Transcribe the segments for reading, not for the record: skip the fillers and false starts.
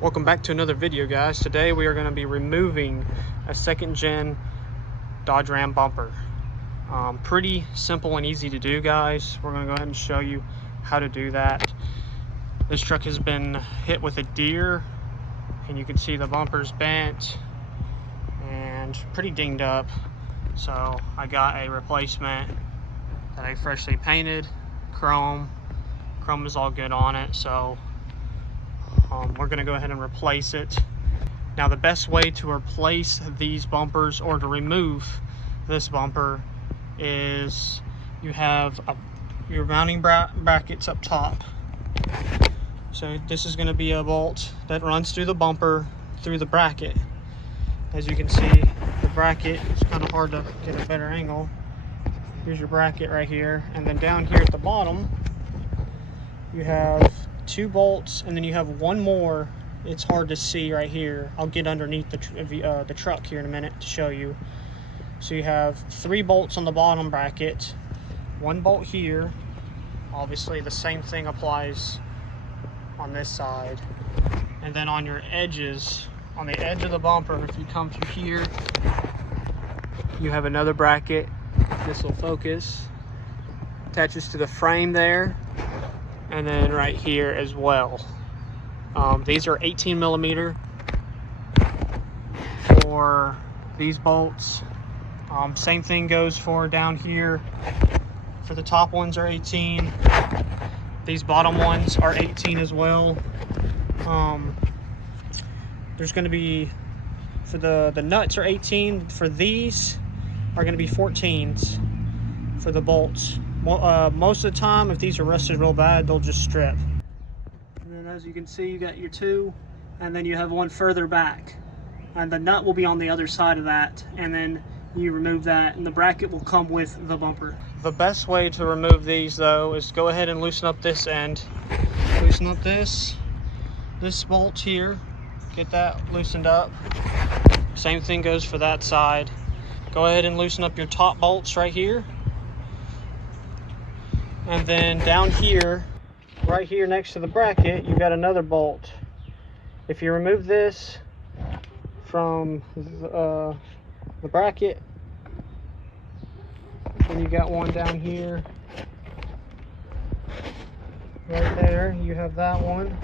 Welcome back to another video, guys. Today we are going to be removing a second gen Dodge Ram bumper. Pretty simple and easy to do, guys. We're going to go ahead and show you how to do that. This truck has been hit with a deer, and you can see the bumper's bent and pretty dinged up. So I got a replacement that I freshly painted. Chrome is all good on it, so we're going to go ahead and replace it. Now, the best way to replace these bumpers or to remove this bumper is you have your mounting brackets up top. So this is going to be a bolt that runs through the bumper, through the bracket. As you can see, the bracket is kind of hard to get a better angle. Here's your bracket right here, and then down here at the bottom you have 2 bolts, and then you have one more. It's hard to see right here. I'll get underneath the truck here in a minute to show you. So you have 3 bolts on the bottom bracket, 1 bolt here. Obviously the same thing applies on this side, and then on your edges, on the edge of the bumper, if you come through here, you have another bracket. This will focus, attaches to the frame there, and then right here as well. These are 18 millimeter for these bolts. Same thing goes for down here. For the top ones are 18. These bottom ones are 18 as well. There's going to be, for the nuts are 18. For these are going to be 14s for the bolts. Most of the time, if these are rusted real bad, they'll just strip. And then as you can see, you got your 2, and then you have one further back, and the nut will be on the other side of that, and then you remove that, and the bracket will come with the bumper. The best way to remove these, though, is go ahead and loosen up this end. Loosen up this bolt here. Get that loosened up. Same thing goes for that side. Go ahead and loosen up your top bolts right here. And then down here, right here next to the bracket, you've got another bolt. If you remove this from the bracket, then you got one down here. Right there, you have that one.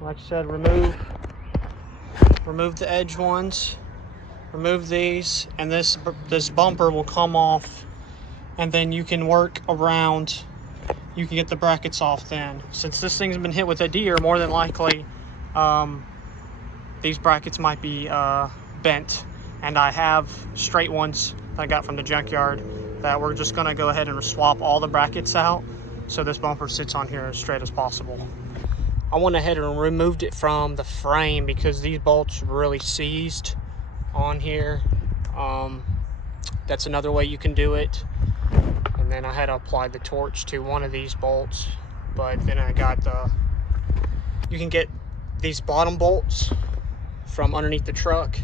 Like I said, remove the edge ones, remove these, and this bumper will come off, and then you can work around. You can get the brackets off then. Since this thing's been hit with a deer, more than likely these brackets might be bent, and I have straight ones that I got from the junkyard that we're just going to go ahead and swap all the brackets out so this bumper sits on here as straight as possible. I went ahead and removed it from the frame because these bolts really seized on here. That's another way you can do it. And then I had to apply the torch to one of these bolts, but then I got you can get these bottom bolts from underneath the truck,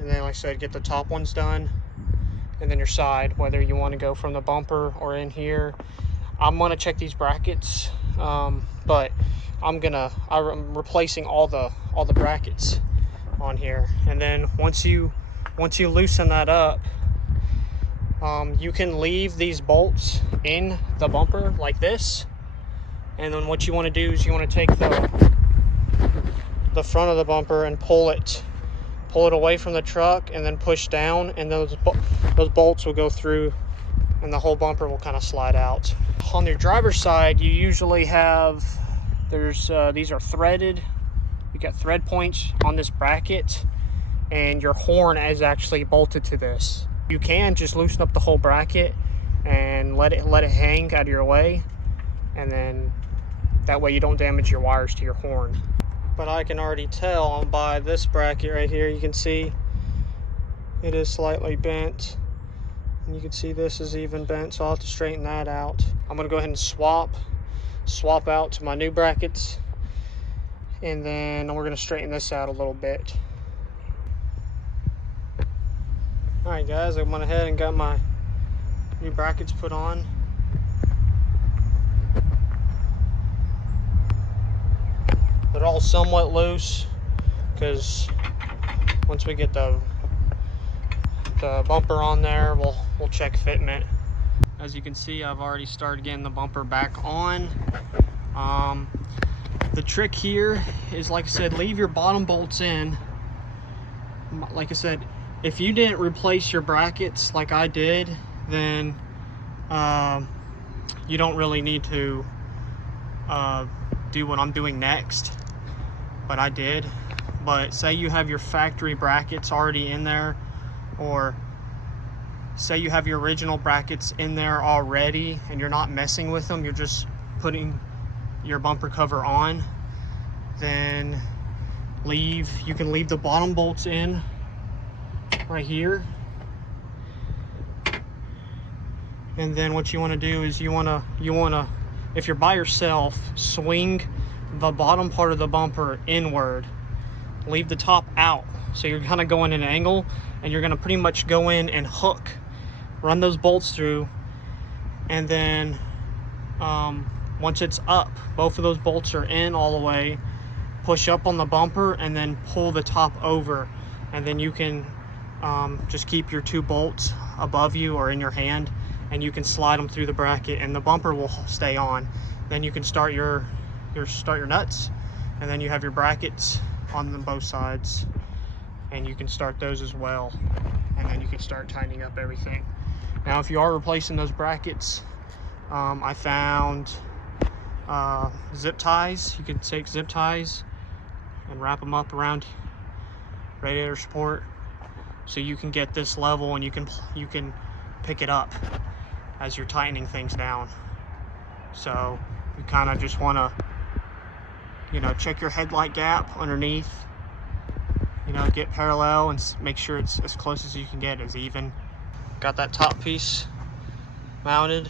and then like I said, get the top ones done, and then your side, whether you want to go from the bumper or in here. I'm gonna check these brackets, but I'm replacing all the brackets on here. And then once you loosen that up, you can leave these bolts in the bumper like this, and then what you want to do is you want to take the front of the bumper and pull it away from the truck, and then push down, and those bolts will go through, and the whole bumper will kind of slide out. On your driver's side, you usually have, these are threaded. You got thread points on this bracket, and your horn is actually bolted to this. You can just loosen up the whole bracket and let it hang out of your way, and then that way you don't damage your wires to your horn. But I can already tell by this bracket right here, you can see it is slightly bent, and you can see this is even bent, so I'll have to straighten that out. I'm gonna go ahead and swap out to my new brackets, and then we're gonna straighten this out a little bit. Alright guys, I went ahead and got my new brackets put on. They're all somewhat loose because once we get the bumper on there, we'll check fitment. As you can see, I've already started getting the bumper back on. The trick here is, like I said, leave your bottom bolts in. Like I said, if you didn't replace your brackets like I did, then you don't really need to do what I'm doing next, but I did. But say you have your factory brackets already in there, or say you have your original brackets in there already and you're not messing with them, you're just putting your bumper cover on, then you can leave the bottom bolts in right here. And then what you want to do is you want to, if you're by yourself, swing the bottom part of the bumper inward, leave the top out, so you're kind of going in an angle, and you're going to pretty much go in and hook, run those bolts through, and then once it's up, both of those bolts are in all the way, push up on the bumper and then pull the top over, and then you can just keep your 2 bolts above you or in your hand, and you can slide them through the bracket and the bumper will stay on. Then you can start your nuts, and then you have your brackets on both sides, and you can start those as well, and then you can start tightening up everything. Now if you are replacing those brackets, I found zip ties. You can take zip ties and wrap them up around radiator support, so you can get this level and you can pick it up as you're tightening things down. So you kind of just want to, you know, check your headlight gap underneath, you know, get parallel and make sure it's as close as you can get, as even. Got that top piece mounted.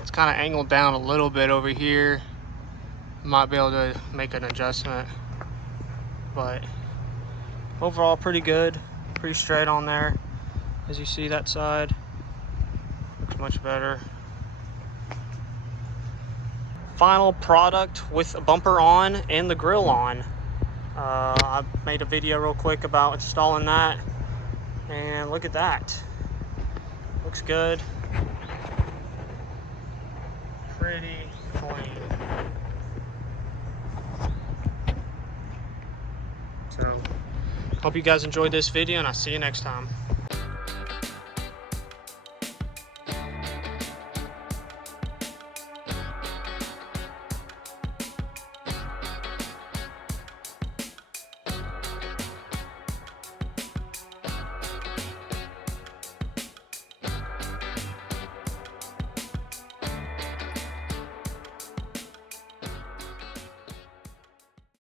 It's kind of angled down a little bit over here. Might be able to make an adjustment, but overall pretty good, pretty straight on there. As you see, that side looks much better. Final product with a bumper on and the grill on. I made a video real quick about installing that, and look at that. Looks good. Pretty clean. So, hope you guys enjoyed this video, and I'll see you next time.